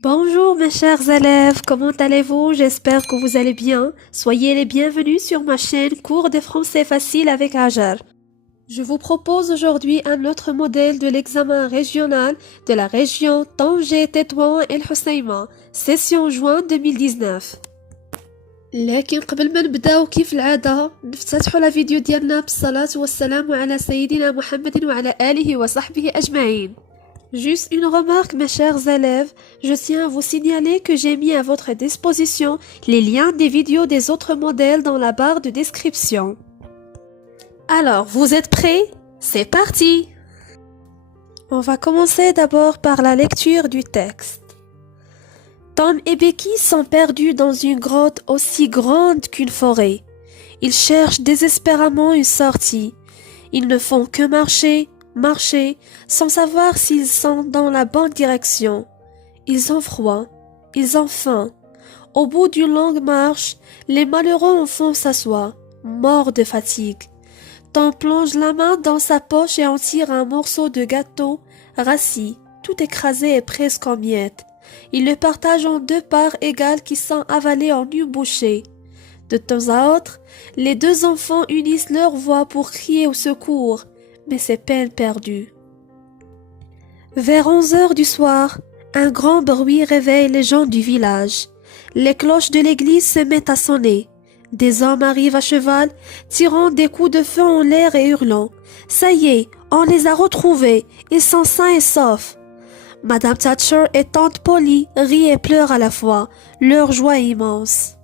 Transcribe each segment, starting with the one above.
Bonjour mes chers élèves, comment allez-vous? J'espère que vous allez bien. Soyez les bienvenus sur ma chaîne Cours de français facile avec Hajar. Je vous propose aujourd'hui un autre modèle de l'examen régional de la région Tanger-Tétouan El Hoceima, session juin 2019. لكن قبل ما نبداو كيف العادة نفتتحوا لا فيديو ديالنا بالصلاة والسلام على سيدنا محمد وعلى آله وصحبه أجمعين. Juste une remarque, mes chers élèves, je tiens à vous signaler que j'ai mis à votre disposition les liens des vidéos des autres modèles dans la barre de description. Alors, vous êtes prêts? C'est parti! On va commencer d'abord par la lecture du texte. Tom et Becky sont perdus dans une grotte aussi grande qu'une forêt. Ils cherchent désespérément une sortie. Ils ne font que marcher, sans savoir s'ils sont dans la bonne direction. Ils ont froid, ils ont faim. Au bout d'une longue marche, les malheureux enfants s'assoient, morts de fatigue. Tom plonge la main dans sa poche et en tire un morceau de gâteau, rassis, tout écrasé et presque en miettes. Il le partage en deux parts égales qui sont avalées en une bouchée. De temps à autre, les deux enfants unissent leurs voix pour crier au secours, mais c'est peine perdue. Vers 11 heures du soir, un grand bruit réveille les gens du village. Les cloches de l'église se mettent à sonner. Des hommes arrivent à cheval, tirant des coups de feu en l'air et hurlant. « Ça y est, on les a retrouvés, ils sont sains et saufs !» Madame Thatcher et tante Polly rient et pleurent à la fois, leur joie est immense.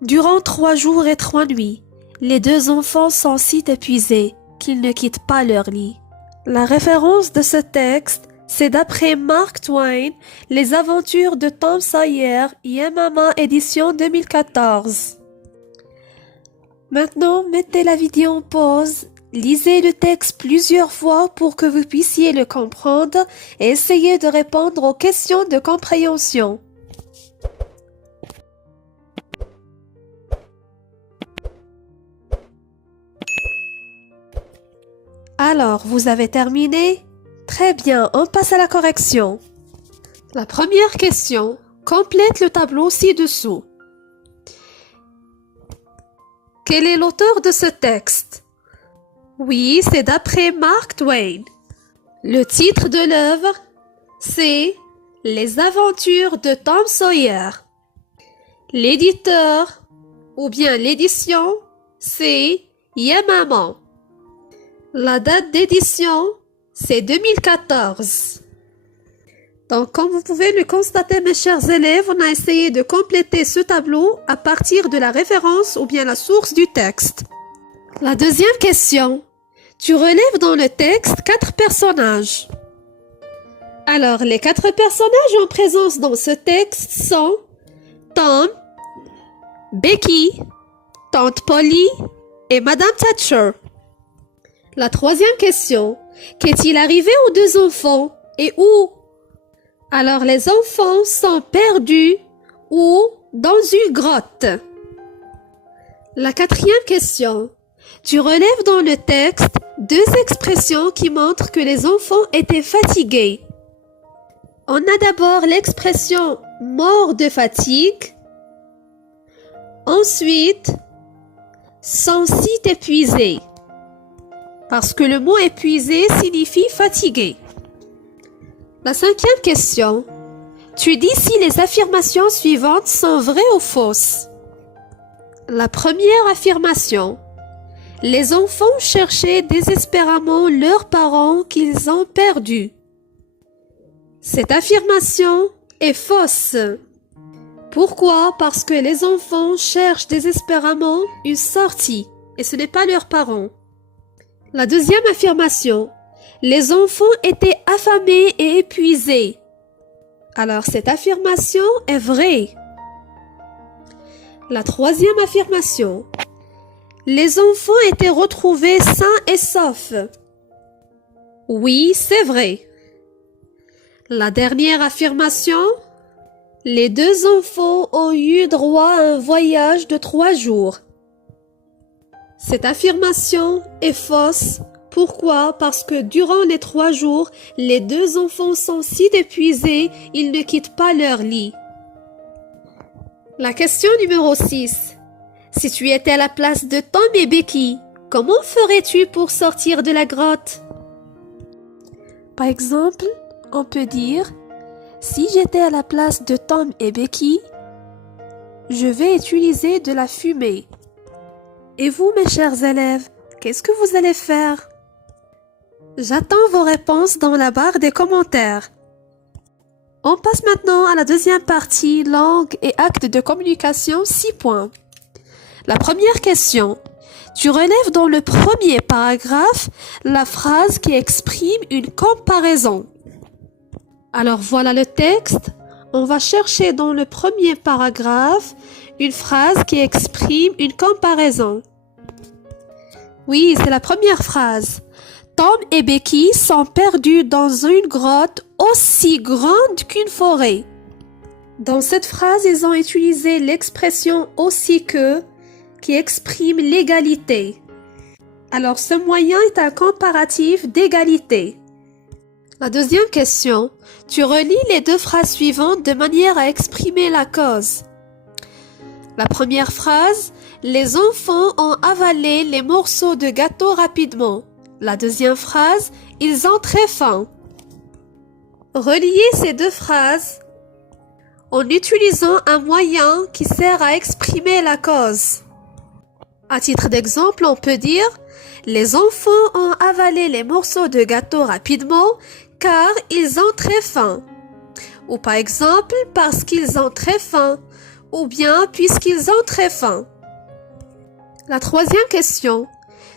Durant 3 jours et 3 nuits, les deux enfants sont si épuisés qu'ils ne quittent pas leur lit. La référence de ce texte, c'est d'après Mark Twain, Les aventures de Tom Sawyer, Yemama édition 2014. Maintenant, mettez la vidéo en pause, lisez le texte plusieurs fois pour que vous puissiez le comprendre et essayez de répondre aux questions de compréhension. Alors, vous avez terminé? Très bien, on passe à la correction. La première question, complète le tableau ci-dessous. Quel est l'auteur de ce texte? Oui, c'est d'après Mark Twain. Le titre de l'œuvre, c'est Les aventures de Tom Sawyer. L'éditeur, ou bien l'édition, c'est Yemama. La date d'édition, c'est 2014. Donc, comme vous pouvez le constater, mes chers élèves, on a essayé de compléter ce tableau à partir de la référence ou bien la source du texte. La deuxième question. Tu relèves dans le texte 4 personnages. Alors, les 4 personnages en présence dans ce texte sont Tom, Becky, tante Polly et Madame Thatcher. La troisième question. Qu'est-il arrivé aux deux enfants et où? Alors, les enfants sont perdus ou dans une grotte. La quatrième question. Tu relèves dans le texte 2 expressions qui montrent que les enfants étaient fatigués. On a d'abord l'expression « mort de fatigue ». Ensuite, « sont si épuisés ». Parce que le mot épuisé signifie fatigué. La cinquième question. Tu dis si les affirmations suivantes sont vraies ou fausses. La première affirmation. Les enfants cherchaient désespérément leurs parents qu'ils ont perdus. Cette affirmation est fausse. Pourquoi? Parce que les enfants cherchent désespérément une sortie et ce n'est pas leurs parents. La deuxième affirmation. Les enfants étaient affamés et épuisés. Alors cette affirmation est vraie. La troisième affirmation. Les enfants étaient retrouvés sains et saufs. Oui, c'est vrai. La dernière affirmation. Les deux enfants ont eu droit à un voyage de 3 jours. Cette affirmation est fausse Pourquoi? Parce que durant les 3 jours, les 2 enfants sont si épuisés, ils ne quittent pas leur lit. La question numéro 6. Si tu étais à la place de Tom et Becky, comment ferais-tu pour sortir de la grotte? Par exemple, on peut dire « Si j'étais à la place de Tom et Becky, je vais utiliser de la fumée. » Et vous, mes chers élèves, qu'est-ce que vous allez faire? J'attends vos réponses dans la barre des commentaires. On passe maintenant à la deuxième partie, langue et actes de communication, 6 points. La première question. Tu relèves dans le premier paragraphe la phrase qui exprime une comparaison. Alors voilà le texte. On va chercher dans le premier paragraphe une phrase qui exprime une comparaison. Oui, c'est la première phrase. Tom et Becky sont perdus dans une grotte aussi grande qu'une forêt. Dans cette phrase, ils ont utilisé l'expression aussi que qui exprime l'égalité. Alors, ce moyen est un comparatif d'égalité. La deuxième question. Tu relis les 2 phrases suivantes de manière à exprimer la cause. La première phrase. Les enfants ont avalé les morceaux de gâteau rapidement. La deuxième phrase. Ils ont très faim. Reliez ces 2 phrases en utilisant un moyen qui sert à exprimer la cause. À titre d'exemple, on peut dire « Les enfants ont avalé les morceaux de gâteau rapidement car ils ont très faim. » Ou par exemple « Parce qu'ils ont très faim » ou bien « Puisqu'ils ont très faim ». La troisième question.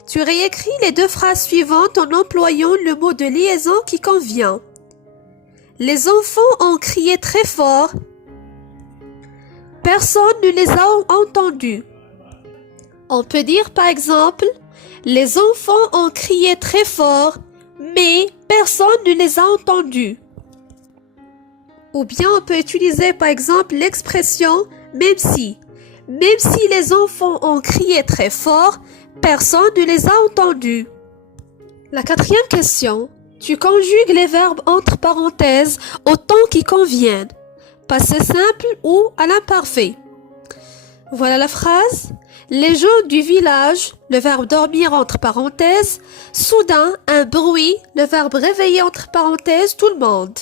Tu réécris les 2 phrases suivantes en employant le mot de liaison qui convient. Les enfants ont crié très fort. Personne ne les a entendus. On peut dire par exemple, les enfants ont crié très fort, mais personne ne les a entendus. Ou bien on peut utiliser par exemple l'expression même si. Même si les enfants ont crié très fort, personne ne les a entendus. La quatrième question. Tu conjugues les verbes entre parenthèses au temps qui conviennent. Passé simple ou à l'imparfait. Voilà la phrase. Les gens du village, le verbe dormir entre parenthèses. Soudain, un bruit, le verbe réveiller entre parenthèses, tout le monde.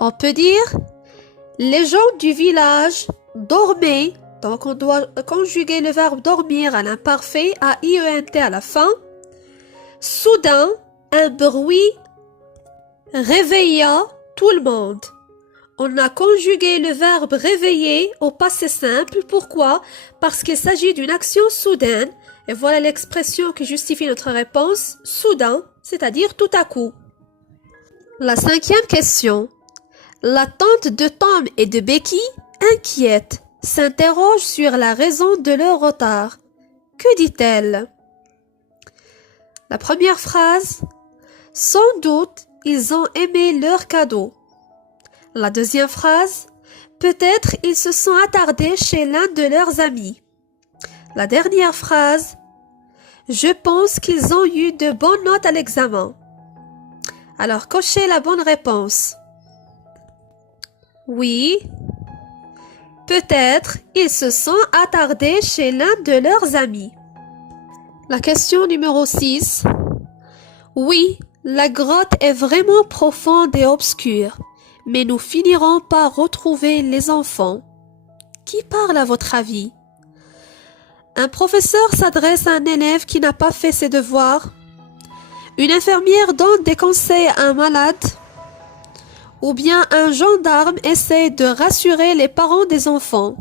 On peut dire les gens du village dormaient. Donc on doit conjuguer le verbe dormir à l'imparfait, à IENT à la fin. Soudain, un bruit réveilla tout le monde. On a conjugué le verbe réveiller au passé simple. Pourquoi? Parce qu'il s'agit d'une action soudaine. Et voilà l'expression qui justifie notre réponse. Soudain, c'est-à-dire tout à coup. La cinquième question. La tante de Tom et de Becky, inquiète, s'interroge sur la raison de leur retard. Que dit-elle? La première phrase. Sans doute, ils ont aimé leur cadeau. La deuxième phrase. Peut-être ils se sont attardés chez l'un de leurs amis. La dernière phrase. Je pense qu'ils ont eu de bonnes notes à l'examen. Alors, cochez la bonne réponse. Oui. Peut-être ils se sont attardés chez l'un de leurs amis. La question numéro 6. Oui, la grotte est vraiment profonde et obscure, mais nous finirons par retrouver les enfants. Qui parle à votre avis? Un professeur s'adresse à un élève qui n'a pas fait ses devoirs. Une infirmière donne des conseils à un malade. Ou bien un gendarme essaie de rassurer les parents des enfants.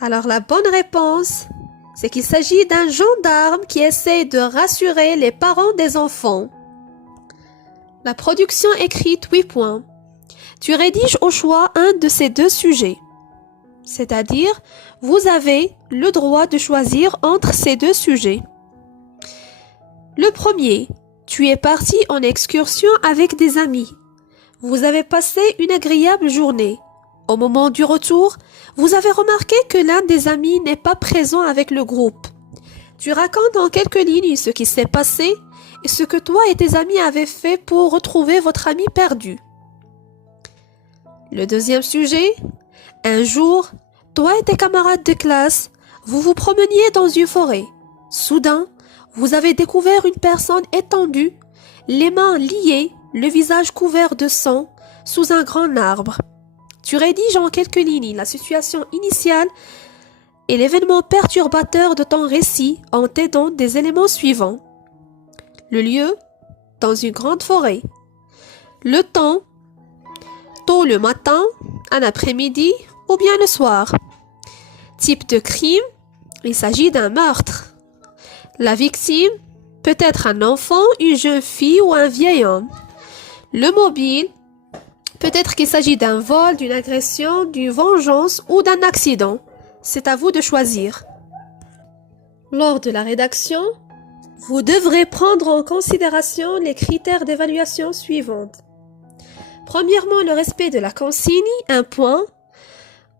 Alors la bonne réponse, c'est qu'il s'agit d'un gendarme qui essaie de rassurer les parents des enfants. La production écrite 8 points. Tu rédiges au choix un de ces 2 sujets. C'est-à-dire, vous avez le droit de choisir entre ces 2 sujets. Le premier, tu es parti en excursion avec des amis. Vous avez passé une agréable journée. Au moment du retour, vous avez remarqué que l'un des amis n'est pas présent avec le groupe. Tu racontes en quelques lignes ce qui s'est passé et ce que toi et tes amis avez fait pour retrouver votre ami perdu. Le deuxième sujet, un jour, toi et tes camarades de classe, vous vous promeniez dans une forêt. Soudain, vous avez découvert une personne étendue, les mains liées, le visage couvert de sang, sous un grand arbre. Tu rédiges en quelques lignes la situation initiale et l'événement perturbateur de ton récit en t'aidant des éléments suivants. Le lieu, dans une grande forêt. Le temps, tôt le matin, un après-midi ou bien le soir. Type de crime, il s'agit d'un meurtre. La victime, peut-être un enfant, une jeune fille ou un vieil homme. Le mobile, peut-être qu'il s'agit d'un vol, d'une agression, d'une vengeance ou d'un accident. C'est à vous de choisir. Lors de la rédaction, vous devrez prendre en considération les critères d'évaluation suivants. Premièrement, le respect de la consigne, 1 point.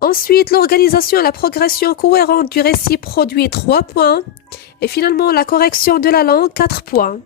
Ensuite, l'organisation et la progression cohérente du récit produit, 3 points. Et finalement, la correction de la langue, 4 points.